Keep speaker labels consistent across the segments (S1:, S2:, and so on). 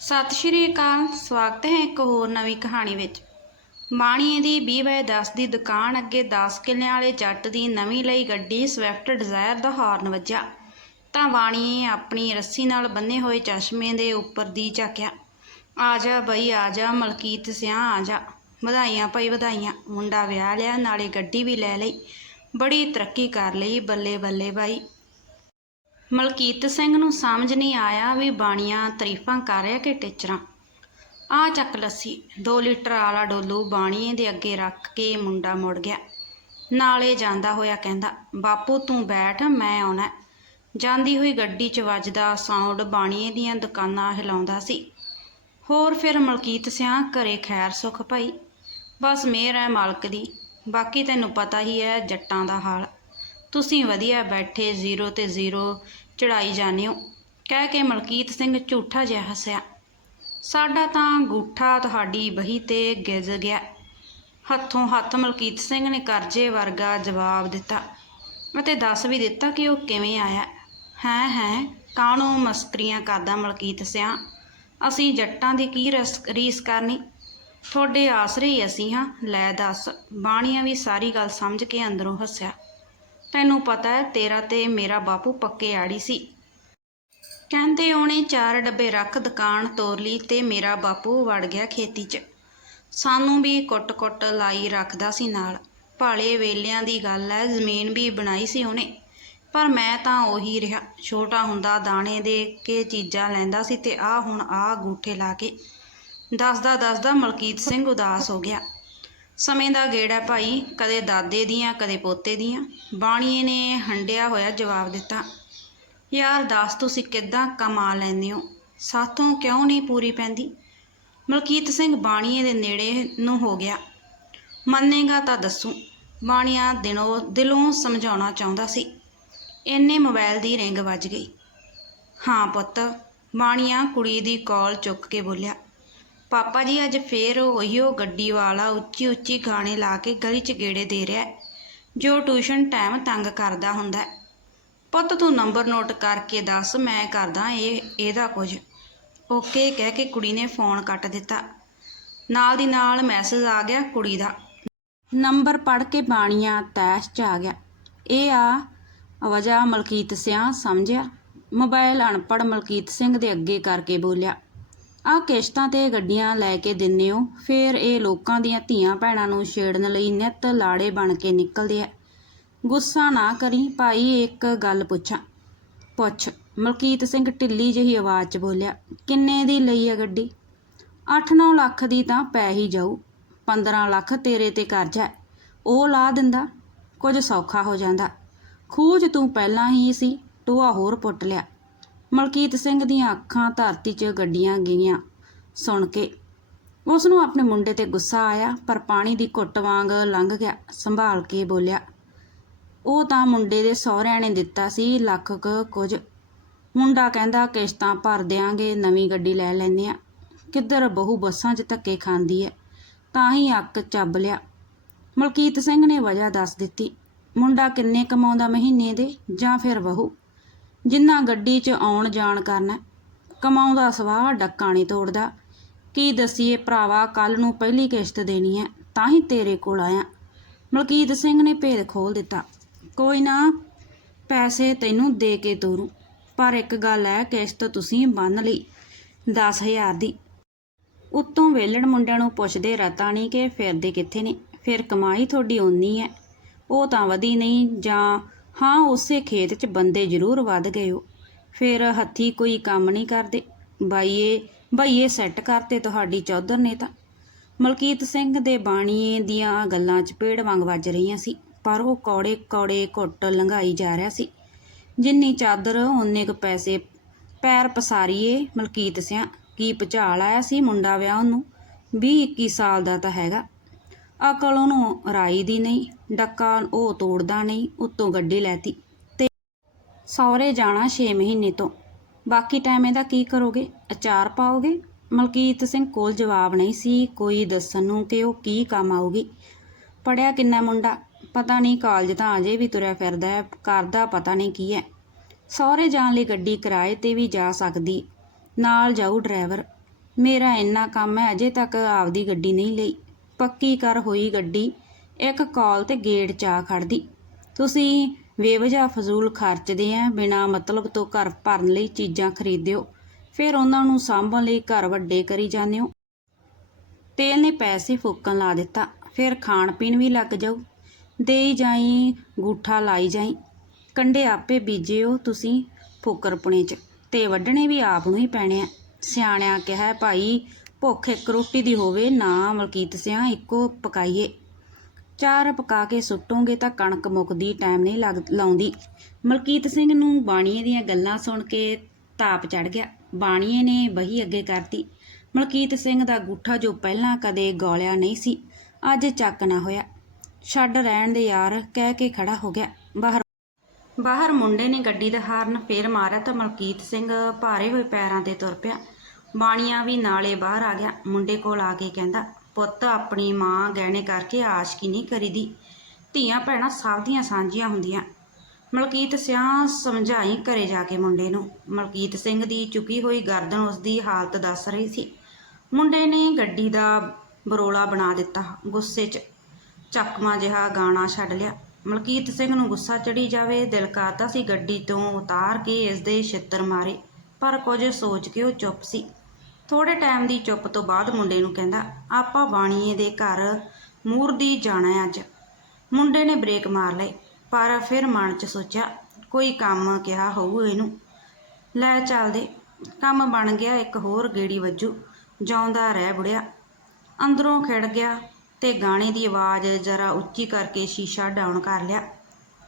S1: ਸਤਿ ਸ਼੍ਰੀ ਅਕਾਲ, ਸਵਾਗਤ ਹੈ ਇੱਕ ਹੋਰ ਨਵੀਂ ਕਹਾਣੀ ਵਿੱਚ। ਬਾਣੀਏ ਦੀ 20 ਬਾਏ 10 ਦੀ ਦੁਕਾਨ ਅੱਗੇ 10 ਕਿੱਲਿਆਂ ਵਾਲੇ ਜੱਟ ਦੀ ਨਵੀਂ ਲਈ ਗੱਡੀ ਸਵਿਫਟ ਡਿਜ਼ਾਇਰ ਦਾ ਹਾਰਨ ਵੱਜਿਆ। ਤਾਂ ਬਾਣੀਏ ਆਪਣੀ ਰੱਸੀ ਨਾਲ ਬੰਨੇ ਹੋਏ ਚਸ਼ਮੇ ਦੇ ਉੱਪਰ ਦੀ ਝਾਕਿਆ। ਆ ਜਾ ਬਈ, ਆ ਜਾ, ਮਲਕੀਤ ਸਿਆ, ਆ ਜਾ। ਵਧਾਈਆਂ ਭਾਈ, ਵਧਾਈਆਂ। ਮੁੰਡਾ ਵਿਆਹ ਲਿਆ, ਨਾਲੇ ਗੱਡੀ ਵੀ ਲੈ ਲਈ। ਬੜੀ ਤਰੱਕੀ ਕਰ ਲਈ, ਬੱਲੇ ਬੱਲੇ ਬਾਈ ਮਲਕੀਤ ਸਿੰਘ ਨੂੰ ਸਮਝ ਨਹੀਂ ਆਇਆ ਵੀ ਬਾਣੀਆਂ ਤਾਰੀਫਾਂ ਕਰ ਰਿਹਾ ਕਿ ਟੀਚਰਾਂ। ਆ ਚੱਕ ਲੱਸੀ 2 ਲੀਟਰ ਵਾਲਾ ਡੋਲੂ ਬਾਣੀਏ ਦੇ ਅੱਗੇ ਰੱਖ ਕੇ ਮੁੰਡਾ ਮੁੜ ਗਿਆ। ਨਾਲੇ ਜਾਂਦਾ ਹੋਇਆ ਕਹਿੰਦਾ, ਬਾਪੂ, ਤੂੰ ਬੈਠ, ਮੈਂ ਆਉਣਾ ਜਾਂਦੀ ਹੋਈ ਗੱਡੀ 'ਚ ਵੱਜਦਾ ਸਾਊਂਡ ਬਾਣੀਏ ਦੀਆਂ ਦੁਕਾਨਾਂ ਹਿਲਾਉਂਦਾ ਸੀ। ਹੋਰ ਫਿਰ ਮਲਕੀਤ ਸਿਆਂ ਘਰੇ ਖੈਰ ਸੁਖ ਭਾਈ ਬਸ ਮਿਹਰ ਹੈ ਮਾਲਕ ਦੀ, ਬਾਕੀ ਤੈਨੂੰ ਪਤਾ ਹੀ ਹੈ ਜੱਟਾਂ ਦਾ ਹਾਲ। ਤੁਸੀਂ ਵਧੀਆ ਬੈਠੇ ਜ਼ੀਰੋ ਤੇ ਜ਼ੀਰੋ ਚੜਾਈ ਜਾਂਦੇ ਹੋ। ਕਹਿ ਕੇ ਮਲਕੀਤ ਸਿੰਘ ਝੂਠਾ ਜਿਹਾ ਹੱਸਿਆ। ਸਾਡਾ ਤਾਂ ਗੂਠਾ ਤੁਹਾਡੀ ਬਹੀ ਤੇ ਗਿਜ ਗਿਆ। ਹੱਥੋਂ ਹੱਥ ਮਲਕੀਤ ਸਿੰਘ ਨੇ ਕਰਜ਼ੇ ਵਰਗਾ ਜਵਾਬ ਦਿੱਤਾ। ਅਤੇ ਦੱਸ ਵੀ ਦਿੱਤਾ ਕਿ ਉਹ ਕਿਵੇਂ ਆਇਆ। ਹੈ ਹੈ ਕਾਹਨੂੰ ਮਸਕਰੀਆਂ ਕਰਦਾ ਮਲਕੀਤ ਸਿਆ? ਅਸੀਂ ਜੱਟਾਂ ਦੀ ਕੀ ਰਸ, ਰੀਸ ਕਰਨੀ? ਤੁਹਾਡੇ ਆਸਰੇ ਹੀ ਅਸੀਂ ਹਾਂ, ਲੈ ਦੱਸ। ਬਾਣੀਆਂ ਵੀ ਸਾਰੀ ਗੱਲ ਸਮਝ ਕੇ ਅੰਦਰੋਂ ਹੱਸਿਆ। ਤੈਨੂੰ ਪਤਾ ਹੈ, ਤੇਰਾ ਤੇ ਮੇਰਾ ਬਾਪੂ ਪੱਕੇ ਆੜੀ ਸੀ। ਕਹਿੰਦੇ ਉਹਨੇ ਚਾਰ ਡੱਬੇ ਰੱਖ ਦੁਕਾਨ ਤੋਰ ਲਈ ਤੇ ਮੇਰਾ ਬਾਪੂ ਵੜ ਗਿਆ ਖੇਤੀ 'ਚ। ਸਾਨੂੰ ਵੀ ਕੁੱਟ-ਕੁੱਟ ਲਾਈ ਰੱਖਦਾ ਸੀ ਨਾਲ। ਭਾਲੇ ਵੇਲਿਆਂ ਦੀ ਗੱਲ ਹੈ, ਜ਼ਮੀਨ ਵੀ ਬਣਾਈ ਸੀ ਉਹਨੇ। ਪਰ ਮੈਂ ਤਾਂ ਉਹੀ ਰਿਹਾ, ਛੋਟਾ ਹੁੰਦਾ ਦਾਣੇ ਦੇ ਕੇ ਚੀਜ਼ਾਂ ਲੈਂਦਾ ਸੀ ਤੇ ਆ ਹੁਣ ਆ ਗੂਠੇ ਲਾ ਕੇ। ਦੱਸਦਾ ਦੱਸਦਾ ਮਲਕੀਤ ਸਿੰਘ ਉਦਾਸ ਹੋ ਗਿਆ। ਸਮੇਂ ਦਾ ਗੇੜਾ ਭਾਈ, ਕਦੇ ਦਾਦੇ ਦੀਆਂ, ਕਦੇ ਪੋਤੇ ਦੀਆਂ। ਬਾਣੀਏ ਨੇ ਹੰਡਿਆ ਹੋਇਆ ਜਵਾਬ ਦਿੱਤਾ, ਯਾਰ ਦੱਸ ਤੁਸੀਂ ਕਿੱਦਾਂ ਕਮਾ ਲੈਂਦੇ ਹੋ? ਸਾਥੋਂ ਕਿਉਂ ਨਹੀਂ ਪੂਰੀ ਪੈਂਦੀ? ਮਲਕੀਤ ਸਿੰਘ ਬਾਣੀਏ ਦੇ ਨੇੜੇ ਨੂੰ ਹੋ ਗਿਆ। ਮੰਨੇਗਾ ਤਾਂ ਦੱਸੂ, ਬਾਣੀਆ ਦਿਨੋਂ ਦਿਲੋਂ ਸਮਝਾਉਣਾ ਚਾਹੁੰਦਾ ਸੀ। ਇੰਨੇ ਮੋਬਾਈਲ ਦੀ ਰਿੰਗ ਵੱਜ ਗਈ। ਹਾਂ ਪੁੱਤ, ਬਾਣੀਆ ਕੁੜੀ ਦੀ ਕਾਲ ਚੁੱਕ ਕੇ ਬੋਲਿਆ। ਪਾਪਾ ਜੀ ਅੱਜ ਫੇਰ ਉਹੀਓ ਗੱਡੀ ਵਾਲਾ ਉੱਚੀ ਉੱਚੀ ਗਾਣੇ ਲਾ ਕੇ ਗਲੀ 'ਚ ਗੇੜੇ ਦੇ ਰਿਹਾ ਜੋ ਟਿਊਸ਼ਨ ਟਾਈਮ ਤੰਗ ਕਰਦਾ ਹੁੰਦਾ ਪੁੱਤ ਤੂੰ ਨੰਬਰ ਨੋਟ ਕਰਕੇ ਦੱਸ, ਮੈਂ ਕਰਦਾ ਇਹ, ਇਹਦਾ ਕੁਝ। ਓਕੇ, ਕਹਿ ਕੇ ਕੁੜੀ ਨੇ ਫੋਨ ਕੱਟ ਦਿੱਤਾ। ਨਾਲ ਦੀ ਨਾਲ ਮੈਸੇਜ ਆ ਗਿਆ ਕੁੜੀ ਦਾ। ਨੰਬਰ ਪੜ ਕੇ ਬਾਣੀਆਂ ਤੈਸ਼ 'ਚ ਆ ਗਿਆ। ਇਹ ਆ ਵਜ੍ਹਾ ਮਲਕੀਤ ਸਿਆਂ, ਸਮਝਿਆ? ਮੋਬਾਈਲ ਅਨਪੜ ਮਲਕੀਤ ਸਿੰਘ ਦੇ ਅੱਗੇ ਕਰਕੇ ਬੋਲਿਆ। ਆ ਕਿਸ਼ਤਾਂ ਤੇ ਗੱਡੀਆਂ ਲੈ ਕੇ ਦਿੰਨੇ ਹੋ। ਫਿਰ ਇਹ ਲੋਕਾਂ ਦੀਆਂ ਧੀਆਂ ਭੈਣਾਂ ਨੂੰ ਛੇੜਨ ਲਈ ਨਿੱਤ ਲਾੜੇ ਬਣ ਕੇ ਨਿਕਲਦੇ ਆ। ਗੁੱਸਾ ਨਾ ਕਰੀ ਭਾਈ, ਇੱਕ ਗੱਲ ਪੁੱਛਾਂ। ਪੁੱਛ, ਮਲਕੀਤ ਸਿੰਘ ਢਿੱਲੀ ਜਿਹੀ ਆਵਾਜ਼ 'ਚ ਬੋਲਿਆ, ਕਿੰਨੇ ਦੀ ਲਈ ਆ ਗੱਡੀ? 8-9 ਲੱਖ ਦੀ ਤਾਂ ਪੈ ਹੀ ਜਾਊ। 15 ਲੱਖ ਤੇਰੇ ਤੇ ਕਰਜ਼ਾ ਉਹ ਲਾ ਦਿੰਦਾ, ਕੁਝ ਸੌਖਾ ਹੋ ਜਾਂਦਾ। ਖੂਜ ਤੂੰ ਪਹਿਲਾਂ ਹੀ ਸੀ ਟੋਆ ਹੋਰ ਪੁੱਟ ਲਿਆ। ਮਲਕੀਤ ਸਿੰਘ ਦੀਆਂ ਅੱਖਾਂ ਧਰਤੀ 'ਚ ਗੱਡੀਆਂ ਗਈਆਂ। ਸੁਣ ਕੇ ਉਸ ਨੂੰ ਆਪਣੇ ਮੁੰਡੇ ਤੇ ਗੁੱਸਾ ਆਇਆ, ਪਰ ਪਾਣੀ ਦੀ ਘੁੱਟ ਵਾਂਗ ਲੰਘ ਗਿਆ, ਸੰਭਾਲ ਕੇ ਬੋਲਿਆ, ਉਹ ਤਾਂ ਮੁੰਡੇ ਦੇ ਸਹੁਰਿਆਂ ਨੇ ਦਿੱਤਾ ਸੀ, ਲੱਖ ਕੁਝ। ਮੁੰਡਾ ਕਹਿੰਦਾ, ਕਿਸ਼ਤਾਂ ਭਰ ਦਿਆਂਗੇ, ਨਵੀਂ ਗੱਡੀ ਲੈ ਲੈਂਦੇ ਆ। ਕਿੱਧਰ ਬਹੂ ਬੱਸਾਂ 'ਚ ਧੱਕੇ ਖਾਂਦੀ ਐ? ਤਾਂ ਹੀ ਅੱਕ ਚੱਬ ਲਿਆ। ਮਲਕੀਤ ਸਿੰਘ ਨੇ ਵਜ੍ਹਾ ਦੱਸ ਦਿੱਤੀ, ਮੁੰਡਾ ਕਿੰਨੇ ਕਮਾਉਂਦਾ ਮਹੀਨੇ ਦੇ? ਜਾਂ ਫਿਰ ਬਹੂ? ਜਿੰਨਾ ਗੱਡੀ 'ਚ ਆਉਣ ਜਾਣ ਕਰਨਾ, ਕਮਾਉਂਦਾ ਸਵਾਹ ਡੱਕਾ ਨਹੀਂ ਤੋੜਦਾ। ਕੀ ਦਸੀਏ ਭਰਾਵਾ ਕੱਲ ਨੂੰ ਪਹਿਲੀ ਕਿਸ਼ਤ ਦੇਣੀ ਹੈ, ਤਾਂ ਹੀ ਤੇਰੇ ਕੋਲ ਆਇਆ। ਮਲਕੀਤ ਸਿੰਘ ਨੇ ਭੇਦ ਖੋਲ ਦਿੱਤਾ। ਕੋਈ ਨਾ, ਪੈਸੇ ਤੈਨੂੰ ਦੇ ਕੇ ਤੋਰੂ, ਪਰ ਇੱਕ ਗੱਲ ਹੈ, ਕਿਸ਼ਤ ਤੁਸੀਂ ਬੰਨ ਲਈ 10000 ਦੀ। ਉੱਤੋਂ ਵੇਲਣ ਮੁੰਡਿਆਂ ਨੂੰ ਪੁੱਛਦੇ ਰਤਾ ਨਹੀਂ ਕਿ ਫਿਰਦੇ ਕਿੱਥੇ ਨੇ? ਫਿਰ ਕਮਾਈ ਤੁਹਾਡੀ ਓਨੀ ਹੈ, ਉਹ ਤਾਂ ਵਧੀ ਨਹੀਂ ਜਾਂ ਹਾਂ, ਉਸੇ ਖੇਤ 'ਚ ਬੰਦੇ ਜ਼ਰੂਰ ਵੱਧ ਗਏ ਹੋ। ਫਿਰ ਹੱਥੀ ਕੋਈ ਕੰਮ ਨਹੀਂ ਕਰਦੇ। ਬਾਈਏ ਬਾਈਏ ਸੈੱਟ ਕਰਤੇ ਤੁਹਾਡੀ ਚੌਧਰ ਨੇ ਤਾਂ। ਮਲਕੀਤ ਸਿੰਘ ਦੇ ਬਾਣੀਏ ਦੀਆਂ ਗੱਲਾਂ 'ਚ ਪੇੜ ਵਾਂਗ ਵੱਜ ਰਹੀਆਂ ਸੀ, ਪਰ ਉਹ ਕੌੜੇ ਕੌੜੇ ਘੁੱਟ ਲੰਘਾਈ ਜਾ ਰਿਹਾ ਸੀ। ਜਿੰਨੀ ਚਾਦਰ, ਓਨੇ ਕੁ ਪੈਸੇ ਪੈਰ ਪਸਾਰੀਏ ਮਲਕੀਤ ਸਿਆਂ। ਕੀ ਭੁਚਾਲ ਆਇਆ ਸੀ ਮੁੰਡਾ ਵਿਆਹ ਨੂੰ? 20 21 ਸਾਲ ਦਾ ਤਾਂ ਹੈਗਾ। ਅਕਲ ਉਹਨੂੰ ਰਾਈ ਦੀ ਨਹੀਂ, ਡੱਕਾ ਉਹ ਤੋੜਦਾ ਨਹੀਂ, ਉੱਤੋਂ ਗੱਡੀ ਲੈਤੀ ਤੇ ਸਹੁਰੇ ਜਾਣਾ 6 ਮਹੀਨੇ ਤੋਂ। ਬਾਕੀ ਟਾਈਮ ਇਹਦਾ ਕੀ ਕਰੋਗੇ? ਅਚਾਰ ਪਾਓਗੇ? ਮਲਕੀਤ ਸਿੰਘ ਕੋਲ ਜਵਾਬ ਨਹੀਂ ਸੀ, ਕੋਈ ਦੱਸਣ ਨੂੰ ਕਿ ਉਹ ਕੀ ਕੰਮ ਆਊਗੀ। ਪੜਿਆ ਕਿੰਨਾ ਮੁੰਡਾ? ਪਤਾ ਨਹੀਂ, ਕਾਲਜ ਤਾਂ ਅਜੇ ਵੀ ਤੁਰਿਆ ਫਿਰਦਾ ਹੈ ਕਰਦਾ ਪਤਾ ਨਹੀਂ ਕੀ ਹੈ। ਸਹੁਰੇ ਜਾਣ ਲਈ ਗੱਡੀ ਕਿਰਾਏ ਤੇ ਵੀ ਜਾ ਸਕਦੀ, ਨਾਲ ਜਾਊ ਡਰਾਈਵਰ। ਮੇਰਾ ਇੰਨਾ ਕੰਮ ਹੈ, ਅਜੇ ਤੱਕ ਆਪਦੀ ਗੱਡੀ ਨਹੀਂ ਲਈ। ਪੱਕੀ ਕਰ ਹੋਈ ਗੱਡੀ, ਇੱਕ ਕਾਲ ਤੇ ਗੇਟ 'ਚ ਆ ਖੜਦੀ। ਤੁਸੀਂ ਬੇਵਜਾ ਫਜ਼ੂਲ ਖਰਚਦੇ ਆ, ਬਿਨਾ ਮਤਲਬ ਤੋਂ ਘਰ ਭਰਨ ਲਈ ਚੀਜ਼ਾਂ ਖਰੀਦਿਓ, ਫਿਰ ਉਹਨਾਂ ਨੂੰ ਸਾਂਭਣ ਲਈ ਘਰ ਵੱਡੇ ਕਰੀ ਜਾਂਦੇ ਹੋ। ਤੇਲ ਨੇ ਪੈਸੇ ਫੂਕਣ ਲਾ ਦਿੱਤਾ। ਫਿਰ ਖਾਣ ਪੀਣ ਵੀ ਲੱਗ ਜਾਊ। ਦੇਈ ਜਾਈ, ਗੂਠਾ ਲਾਈ ਜਾਈ। ਕੰਡੇ ਆਪੇ ਬੀਜਿਓ ਤੁਸੀਂ ਫੁਕਰਪੁਣੇ 'ਚ, ਤੇ ਵੱਢਣੇ ਵੀ ਆਪ ਨੂੰ ਹੀ ਪੈਣੇ ਆ। ਸਿਆਣਿਆਂ ਕਿਹਾ, ਭਾਈ ਭੁੱਖ ਇੱਕ ਰੋਟੀ ਦੀ ਹੋਵੇ, ਨਾ ਮਲਕੀਤ ਸਿਆਂ, ਇੱਕੋ ਪਕਾਈਏ। ਚਾਰ ਪਕਾ ਕੇ ਸੁੱਟੋਗੇ ਤਾਂ ਕਣਕ ਮੁੱਕਦੀ, ਟਾਈਮ ਨਹੀਂ ਲੱਗ, ਲਾਉਂਦੀ। ਮਲਕੀਤ ਸਿੰਘ ਨੂੰ ਬਾਣੀਏ ਦੀਆਂ ਗੱਲਾਂ ਸੁਣ ਕੇ ਤਾਪ ਚੜ ਗਿਆ। ਬਾਣੀਏ ਨੇ ਬਹੀ ਅੱਗੇ ਕਰਤੀ। ਮਲਕੀਤ ਸਿੰਘ ਦਾ ਗੂਠਾ ਜੋ ਪਹਿਲਾਂ ਕਦੇ ਗੋਲਿਆ ਨਹੀਂ ਸੀ, ਅੱਜ ਚੱਕ ਨਾ ਹੋਇਆ। ਛੱਡ ਰਹਿਣ ਦੇ ਯਾਰ, ਕਹਿ ਕੇ ਖੜਾ ਹੋ ਗਿਆ। ਬਾਹਰ ਬਾਹਰ ਮੁੰਡੇ ਨੇ ਗੱਡੀ ਦਾ ਹਾਰਨ ਫੇਰ ਮਾਰਿਆ ਤਾਂ ਮਲਕੀਤ ਸਿੰਘ ਭਾਰੇ ਹੋਏ ਪੈਰਾਂ ਤੇ ਤੁਰ ਪਿਆ। ਬਾਣੀਆਂ ਵੀ ਨਾਲੇ ਬਾਹਰ ਆ ਗਿਆ। ਮੁੰਡੇ ਕੋਲ ਆ ਕੇ ਕਹਿੰਦਾ, ਪੁੱਤ, ਆਪਣੀ ਮਾਂ ਗਹਿਣੇ ਕਰਕੇ ਆਸ਼ਕੀ ਨਹੀਂ ਕਰੀਦੀ। ਧੀਆਂ ਭੈਣਾਂ ਸਭ ਦੀਆਂ ਸਾਂਝੀਆਂ ਹੁੰਦੀਆਂ। ਮਲਕੀਤ ਸਿਆਂ ਸਮਝਾਈ ਘਰੇ ਜਾ ਕੇ ਮੁੰਡੇ ਨੂੰ। ਮਲਕੀਤ ਸਿੰਘ ਦੀ ਚੁੱਕੀ ਹੋਈ ਗਰਦਨ ਉਸ ਦੀ ਹਾਲਤ ਦੱਸ ਰਹੀ ਸੀ। ਮੁੰਡੇ ਨੇ ਗੱਡੀ ਦਾ ਬਰੋਲਾ ਬਣਾ ਦਿੱਤਾ, ਗੁੱਸੇ 'ਚ। ਚੱਕਮਾ ਜਿਹਾ ਗਾਣਾ ਛੱਡ ਲਿਆ। ਮਲਕੀਤ ਸਿੰਘ ਨੂੰ ਗੁੱਸਾ ਚੜੀ ਜਾਵੇ, ਦਿਲ ਕਰਦਾ ਸੀ ਗੱਡੀ ਤੋਂ ਉਤਾਰ ਕੇ ਇਸ ਦੇ ਛਿੱਤਰ ਮਾਰੇ। ਪਰ ਕੁਝ ਸੋਚ ਕੇ ਉਹ ਚੁੱਪ ਸੀ। ਥੋੜੇ ਟਾਈਮ ਦੀ ਚੁੱਪ ਤੋਂ ਬਾਅਦ ਮੁੰਡੇ ਨੂੰ ਕਹਿੰਦਾ, ਆਪਾਂ ਬਾਣੀਏ ਦੇ ਘਰ ਮੂਰਦੀ ਜਾਣਾ ਹੈ ਅੱਜ। ਮੁੰਡੇ ਨੇ ਬ੍ਰੇਕ ਮਾਰ ਲਈ ਪਰ ਫਿਰ ਮਨ 'ਚ ਸੋਚਿਆ, ਕੋਈ ਕੰਮ ਕਿਹਾ ਹੋਊ ਇਹਨੂੰ? ਲੈ ਚੱਲਦੇ ਕੰਮ ਬਣ ਗਿਆ, ਇੱਕ ਹੋਰ ਗੇੜੀ ਵੱਜੂ। ਜਾਉਂਦਾ ਰਹਿ ਬੁੜਿਆ। ਅੰਦਰੋਂ ਖਿੜ ਗਿਆ ਤੇ ਗਾਣੇ ਦੀ ਆਵਾਜ਼ ਜ਼ਰਾ ਉੱਚੀ ਕਰਕੇ ਸ਼ੀਸ਼ਾ ਡਾਊਨ ਕਰ ਲਿਆ।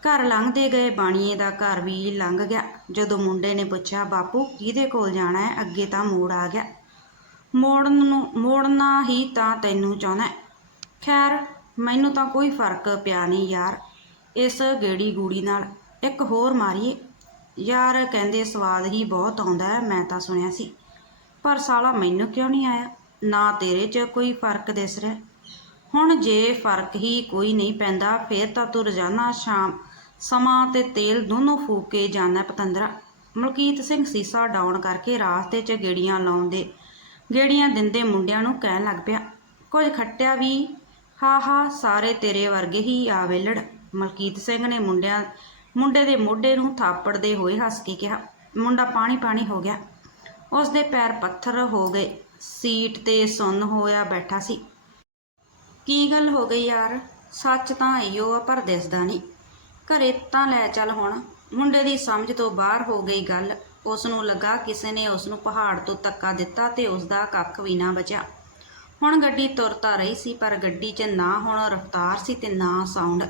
S1: ਘਰ ਲੰਘਦੇ ਗਏ, ਬਾਣੀਏ ਦਾ ਘਰ ਵੀ ਲੰਘ ਗਿਆ। ਜਦੋਂ ਮੁੰਡੇ ਨੇ ਪੁੱਛਿਆ, ਬਾਪੂ, ਕਿਹਦੇ ਕੋਲ ਜਾਣਾ ਹੈ? ਅੱਗੇ ਤਾਂ ਮੋੜ ਆ ਗਿਆ। ਮੋੜਨ ਨੂੰ, ਮੋੜਨਾ ਹੀ ਤਾਂ ਤੈਨੂੰ ਚਾਹੁੰਦਾ ਖੈਰ, ਮੈਨੂੰ ਤਾਂ ਕੋਈ ਫ਼ਰਕ ਪਿਆ ਨਹੀਂ ਯਾਰ, ਇਸ ਗੇੜੀ ਗੂੜੀ ਨਾਲ। ਇੱਕ ਹੋਰ ਮਾਰੀਏ। ਯਾਰ, ਕਹਿੰਦੇ ਸਵਾਦ ਹੀ ਬਹੁਤ ਆਉਂਦਾ ਹੈ, ਮੈਂ ਤਾਂ ਸੁਣਿਆ ਸੀ। ਪਰ ਸਾਲਾ ਮੈਨੂੰ ਕਿਉਂ ਨਹੀਂ ਆਇਆ? ਨਾ ਤੇਰੇ 'ਚ ਕੋਈ ਫ਼ਰਕ ਦਿਸ ਰਿਹਾ। ਹੁਣ ਜੇ ਫ਼ਰਕ ਹੀ ਕੋਈ ਨਹੀਂ ਪੈਂਦਾ, ਫੇਰ ਤਾਂ ਤੂੰ ਰੋਜ਼ਾਨਾ ਸ਼ਾਮ ਸਮਾਂ ਤੇ ਤੇਲ ਦੋਨੋਂ ਫੂਕ ਕੇ ਜਾਂਦਾ ਪਤੰਦਰਾ। ਮਲਕੀਤ ਸਿੰਘ ਸੀਸਾ ਡਾਊਨ ਕਰਕੇ ਰਾਸਤੇ 'ਚ ਗੇੜੀਆਂ ਲਾਉਂਦੇ ਗੇੜੀਆਂ ਦਿੰਦੇ ਮੁੰਡਿਆਂ ਨੂੰ ਕਹਿਣ ਲੱਗ ਪਿਆ, ਕੁਝ ਖੱਟਿਆ ਵੀ? ਹਾ ਹਾ, ਸਾਰੇ ਤੇਰੇ ਵਰਗੇ ਹੀ ਆ ਵੇਲੜ। ਮਲਕੀਤ ਸਿੰਘ ਨੇ ਮੁੰਡਿਆਂ, ਮੁੰਡੇ ਦੇ ਮੋਢੇ ਨੂੰ ਥਾਪੜਦੇ ਹੋਏ ਹੱਸ ਕੇ ਕਿਹਾ। ਮੁੰਡਾ ਪਾਣੀ ਪਾਣੀ ਹੋ ਗਿਆ। ਉਸ ਦੇ ਪੈਰ ਪੱਥਰ ਹੋ ਗਏ। ਸੀਟ ਤੇ ਸੁੰਨ ਹੋਇਆ ਬੈਠਾ ਸੀ। ਕੀ ਗੱਲ ਹੋ ਗਈ ਯਾਰ? ਸੱਚ ਤਾਂ ਇਹੋ ਆ, ਪਰ ਦਿਸਦਾ ਨਹੀਂ। ਘਰੇ ਤਾਂ ਲੈ ਚੱਲ ਹੁਣ। ਮੁੰਡੇ ਦੀ ਸਮਝ ਤੋਂ ਬਾਹਰ ਹੋ ਗਈ ਗੱਲ। ਉਸ ਨੂੰ ਲੱਗਾ ਕਿਸੇ ਨੇ ਉਸ ਨੂੰ ਪਹਾੜ ਤੋਂ ਧੱਕਾ ਦਿੱਤਾ ਤੇ ਉਸ ਦਾ ਕੱਖ ਵੀ ਨਾ ਬਚਿਆ। ਹੁਣ ਗੱਡੀ ਤੁਰ ਤਾਂ ਰਹੀ ਸੀ, ਪਰ ਗੱਡੀ 'ਚ ਨਾ ਹੁਣ ਰਫ਼ਤਾਰ ਸੀ ਤੇ ਨਾ ਸਾਊਂਡ।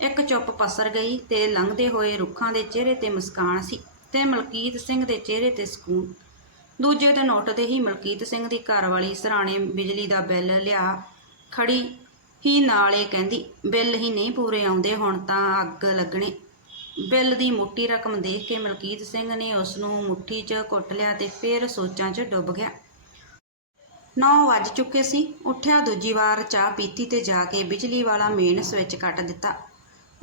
S1: ਇੱਕ ਚੁੱਪ ਪਸਰ ਗਈ ਤੇ ਲੰਘਦੇ ਹੋਏ ਰੁੱਖਾਂ ਦੇ ਚਿਹਰੇ ਤੇ ਮੁਸਕਾਨ ਸੀ ਤੇ ਮਲਕੀਤ ਸਿੰਘ ਦੇ ਚਿਹਰੇ ਤੇ ਸਕੂਨ। ਦੂਜੇ ਦਿਨ ਉੱਠਦੇ ਹੀ ਮਲਕੀਤ ਸਿੰਘ ਦੀ ਘਰਵਾਲੀ ਸਰਾਣੇ ਬਿਜਲੀ ਦਾ ਬਿੱਲ ਲਿਆ ਖੜੀ ਹੀ ਨਾਲੇ ਕਹਿੰਦੀ, ਬਿੱਲ ਹੀ ਨਹੀਂ ਪੂਰੇ ਆਉਂਦੇ, ਹੁਣ ਤਾਂ ਅੱਗ ਲੱਗਣੇ। ਬਿੱਲ ਦੀ ਮੁੱਠੀ ਰਕਮ ਦੇਖ ਕੇ ਮਲਕੀਤ ਸਿੰਘ ਨੇ ਉਸ ਨੂੰ ਮੁੱਠੀ 'ਚ ਕੁੱਟ ਲਿਆ ਤੇ ਫਿਰ ਸੋਚਾਂ 'ਚ ਡੁੱਬ ਗਿਆ। ਨੌ ਵੱਜ ਚੁੱਕੇ ਸੀ। ਉੱਠਿਆ ਦੂਜੀ ਵਾਰ ਚਾਹ ਪੀਤੀ ਤੇ ਜਾ ਕੇ ਬਿਜਲੀ ਵਾਲਾ ਮੇਨ ਸਵਿੱਚ ਕੱਟ ਦਿੱਤਾ।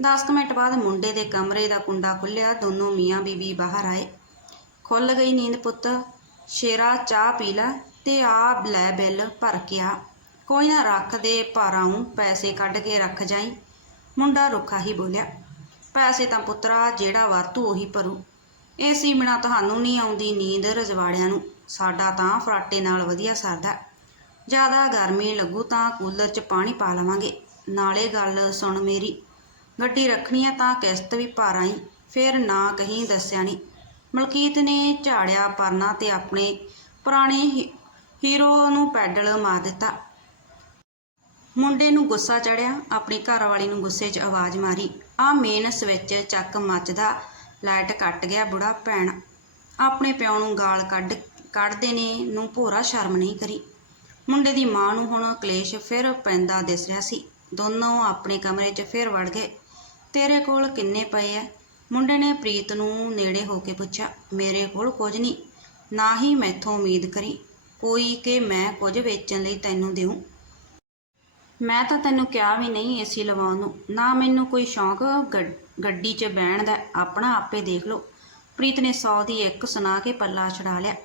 S1: 10 ਮਿੰਟ ਬਾਅਦ ਮੁੰਡੇ ਦੇ ਕਮਰੇ ਦਾ ਕੁੰਡਾ ਖੁੱਲਿਆ ਦੋਨੋਂ ਮੀਆਂ ਬੀਬੀ ਬਾਹਰ ਆਏ। ਖੁੱਲ ਗਈ ਨੀਂਦ ਪੁੱਤ। ਸ਼ੇਰਾ ਚਾਹ ਪੀ ਲੈ ਤੇ ਆ ਲੈ ਬਿੱਲ ਭਰ ਕੇ ਆ। ਕੋਈ ਨਾ ਰੱਖ ਦੇ ਭਾਰਾਉ ਪੈਸੇ ਕੱਢ ਕੇ ਰੱਖ ਜਾਈ। ਮੁੰਡਾ ਰੁੱਖਾ ਹੀ ਬੋਲਿਆ। ਪੈਸੇ ਤਾਂ ਪੁੱਤਰਾ ਜਿਹੜਾ ਵਰਤੂ ਉਹੀ ਭਰੂ। ਇਹ ਸੀਮਣਾ ਤੁਹਾਨੂੰ ਨਹੀਂ ਆਉਂਦੀ ਨੀਂਦ ਰਜਵਾੜਿਆਂ ਨੂੰ। ਸਾਡਾ ਤਾਂ ਫਰਾਟੇ ਨਾਲ ਵਧੀਆ ਸਰਦਾ ਜ਼ਿਆਦਾ ਗਰਮੀ ਲੱਗੂ ਤਾਂ ਕੂਲਰ 'ਚ ਪਾਣੀ ਪਾ ਲਵਾਂਗੇ। ਨਾਲੇ ਗੱਲ ਸੁਣ ਮੇਰੀ, ਗੱਡੀ ਰੱਖਣੀ ਆ ਤਾਂ ਕਿਸ਼ਤ ਵੀ ਭਰ ਆਈ ਫਿਰ ਨਾ ਕਹੀਂ ਦੱਸਿਆ ਨਹੀਂ ਮਲਕੀਤ ਨੇ ਝਾੜਿਆ ਪਰਨਾ ਤੇ ਆਪਣੇ ਪੁਰਾਣੇ ਹੀਰੋ ਨੂੰ ਪੈਡਲ ਮਾਰ ਦਿੱਤਾ। ਮੁੰਡੇ ਨੂੰ ਗੁੱਸਾ ਚੜਿਆ, ਆਪਣੀ ਘਰਵਾਲੀ ਨੂੰ ਗੁੱਸੇ 'ਚ ਆਵਾਜ਼ ਮਾਰੀ। ਆ ਮੇਨ ਸਵਿੱਚ ਚੱਕ ਮੱਚਦਾ, ਲਾਈਟ ਕੱਟ ਗਿਆ ਬੁੜਾ ਭੈਣ। ਆਪਣੇ ਪਿਓ ਨੂੰ ਗਾਲ ਕੱਢ, ਕੱਢਦੇ ਨੇ, ਨੂੰ ਭੋਰਾ ਸ਼ਰਮ ਨਹੀਂ ਕਰੀ। ਮੁੰਡੇ ਦੀ ਮਾਂ ਨੂੰ ਹੁਣ ਕਲੇਸ਼ ਫਿਰ ਪੈਂਦਾ ਦਿਸ ਰਿਹਾ ਸੀ। ਦੋਨੋਂ ਆਪਣੇ ਕਮਰੇ 'ਚ ਫਿਰ ਵੜ ਗਏ। ਤੇਰੇ ਕੋਲ ਕਿੰਨੇ ਪਏ ਐ? ਮੁੰਡੇ ਨੇ ਪ੍ਰੀਤ ਨੂੰ ਨੇੜੇ ਹੋ ਕੇ ਪੁੱਛਿਆ, ਮੇਰੇ ਕੋਲ ਕੁਝ ਨਹੀਂ। ਨਾ ਹੀ ਮੈਥੋਂ ਉਮੀਦ ਕਰੀ। ਕੋਈ ਕਿ ਮੈਂ ਕੁਝ ਵੇਚਣ ਲਈ ਤੈਨੂੰ ਦੇਵਾਂ ਮੈਂ ਤਾਂ ਤੈਨੂੰ ਕਿਹਾ ਵੀ ਨਹੀਂ ਏਸੀ ਲਵਾਉਣ ਨੂੰ। ਨਾ ਮੈਨੂੰ ਕੋਈ ਸ਼ੌਂਕ, ਗੱਡ- ਗੱਡੀ 'ਚ ਬਹਿਣ ਦਾ, ਆਪਣਾ ਆਪੇ ਦੇਖ ਲਓ। ਪ੍ਰੀਤ ਨੇ ਸੌ ਦੀ ਇੱਕ ਸੁਣਾ ਕੇ ਪੱਲਾ ਛਡਾ ਲਿਆ।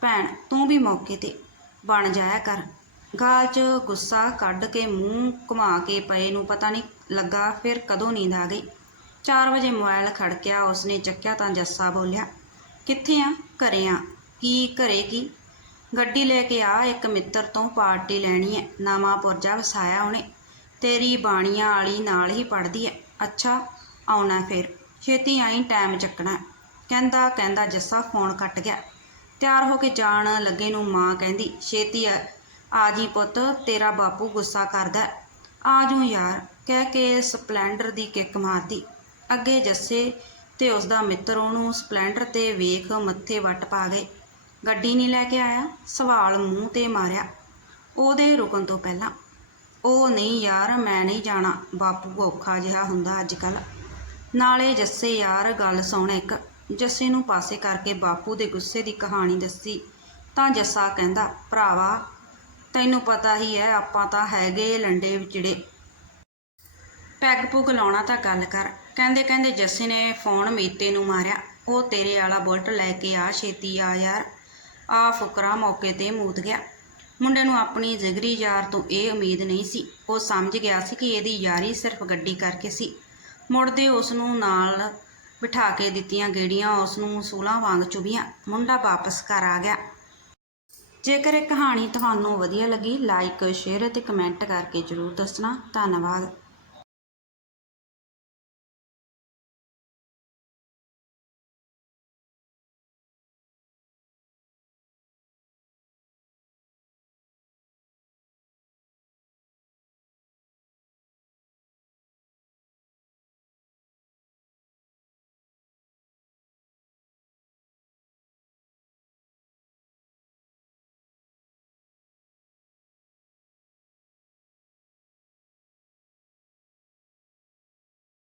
S1: ਭੈਣ, ਤੂੰ ਵੀ ਮੌਕੇ ਤੇ ਬਣ ਜਾਇਆ ਕਰ। ਗਾਲ 'ਚ ਗੁੱਸਾ ਕੱਢ ਕੇ ਮੂੰਹ ਘੁਮਾ ਕੇ ਪਏ ਨੂੰ ਪਤਾ ਨਹੀਂ ਲੱਗਾ, ਫਿਰ ਕਦੋਂ ਨੀਂਦ ਆ ਗਈ। 4 ਵਜੇ ਮੋਬਾਈਲ ਖੜਕਿਆ, ਉਸਨੇ ਚੱਕਿਆ ਤਾਂ ਜੱਸਾ ਬੋਲਿਆ, ਕਿੱਥੇ ਆ? ਘਰੇ ਆ। ਕੀ, ਘਰੇ ਕੀ? ਗੱਡੀ ਲੈ ਕੇ ਆ, ਇੱਕ ਮਿੱਤਰ ਤੋਂ ਪਾਰਟੀ ਲੈਣੀ ਹੈ ਨਵਾਂ ਪੁਰਜਾ ਵਸਾਇਆ ਉਹਨੇ। ਤੇਰੀ ਬਾਣੀਆਂ ਵਾਲੀ ਨਾਲ ਹੀ ਪੜਦੀ ਹੈ ਅੱਛਾ, ਆਉਣਾ ਫਿਰ। ਛੇਤੀ ਆਈ, ਟਾਈਮ ਚੱਕਣਾ। ਕਹਿੰਦਾ ਕਹਿੰਦਾ ਜੱਸਾ, ਫੋਨ ਕੱਟ ਗਿਆ। ਤਿਆਰ ਹੋ ਕੇ ਜਾਣ ਲੱਗੇ ਨੂੰ ਮਾਂ ਕਹਿੰਦੀ, ਛੇਤੀ ਆ ਆ ਜੀ ਪੁੱਤ, ਤੇਰਾ ਬਾਪੂ ਗੁੱਸਾ ਕਰਦਾ ਆ ਜੂ ਯਾਰ। ਕਹਿ ਕੇ ਸਪਲੈਂਡਰ ਦੀ ਕਿੱਕ ਮਾਰਦੀ। ਅੱਗੇ ਜੱਸੇ ਤੇ ਉਸ ਦਾ ਮਿੱਤਰ ਉਹਨੂੰ ਸਪਲੈਂਡਰ ਤੇ ਵੇਖ ਮੱਥੇ ਵੱਟ ਪਾ ਗਏ। ਗੱਡੀ ਨਹੀਂ ਲੈ ਕੇ ਆਇਆ, ਸਵਾਲ ਮੂੰਹ ਤੇ ਮਾਰਿਆ। ਉਹਦੇ ਰੁਕਣ ਤੋਂ ਪਹਿਲਾਂ, ਉਹ ਨਹੀਂ ਯਾਰ, ਮੈਂ ਨਹੀਂ ਜਾਣਾ। ਬਾਪੂ ਔਖਾ ਜਿਹਾ ਹੁੰਦਾ ਅੱਜ ਕੱਲ ਨਾਲੇ ਜੱਸੇ ਯਾਰ, ਗੱਲ ਸੁਣ ਇੱਕ। ਜੱਸੇ ਨੂੰ ਪਾਸੇ ਕਰਕੇ ਬਾਪੂ ਦੇ ਗੁੱਸੇ ਦੀ ਕਹਾਣੀ ਦੱਸੀ। ਤਾਂ ਜੱਸਾ ਕਹਿੰਦਾ, ਭਰਾਵਾ, ਤੈਨੂੰ ਪਤਾ ਹੀ ਹੈ ਆਪਾਂ ਤਾਂ ਹੈਗੇ ਲੰਡੇ ਵਿਚੜੇ। ਪੈਗ ਪੁਗ ਲਾਉਣਾ ਤਾਂ ਗੱਲ ਕਰ। ਕਹਿੰਦੇ ਕਹਿੰਦੇ ਜੱਸੇ ਨੇ ਫੋਨ ਮੀਤੇ ਨੂੰ ਮਾਰਿਆ। ਉਹ ਤੇਰੇ ਵਾਲਾ ਬੁਲਟ ਲੈ ਕੇ ਆ, ਛੇਤੀ ਆ ਯਾਰ। ਆ ਫੁਕਰਾ ਮੌਕੇ ਤੇ ਮੂਤ ਗਿਆ। ਮੁੰਡੇ ਨੂੰ ਆਪਣੀ ਜਿਗਰੀ ਯਾਰ ਤੋਂ ਇਹ ਉਮੀਦ ਨਹੀਂ ਸੀ। ਉਹ ਸਮਝ ਗਿਆ ਸੀ ਕਿ ਇਹਦੀ ਯਾਰੀ ਸਿਰਫ ਗੱਡੀ ਕਰਕੇ ਸੀ। ਮੁੜਦੇ ਉਸ ਨੂੰ ਨਾਲ ਬਿਠਾ ਕੇ ਦਿੱਤੀਆਂ ਗੇੜੀਆਂ ਉਸ ਨੂੰ ਸੂਲਾਂ ਵਾਂਗ ਚੁਭੀਆਂ ਮੁੰਡਾ ਵਾਪਸ ਘਰ ਆ ਗਿਆ। ਜੇਕਰ ਇਹ ਕਹਾਣੀ ਤੁਹਾਨੂੰ ਵਧੀਆ ਲੱਗੀ ਲਾਈਕ ਸ਼ੇਅਰ ਅਤੇ ਕਮੈਂਟ ਕਰਕੇ ਜਰੂਰ ਦੱਸਣਾ। ਧੰਨਵਾਦ।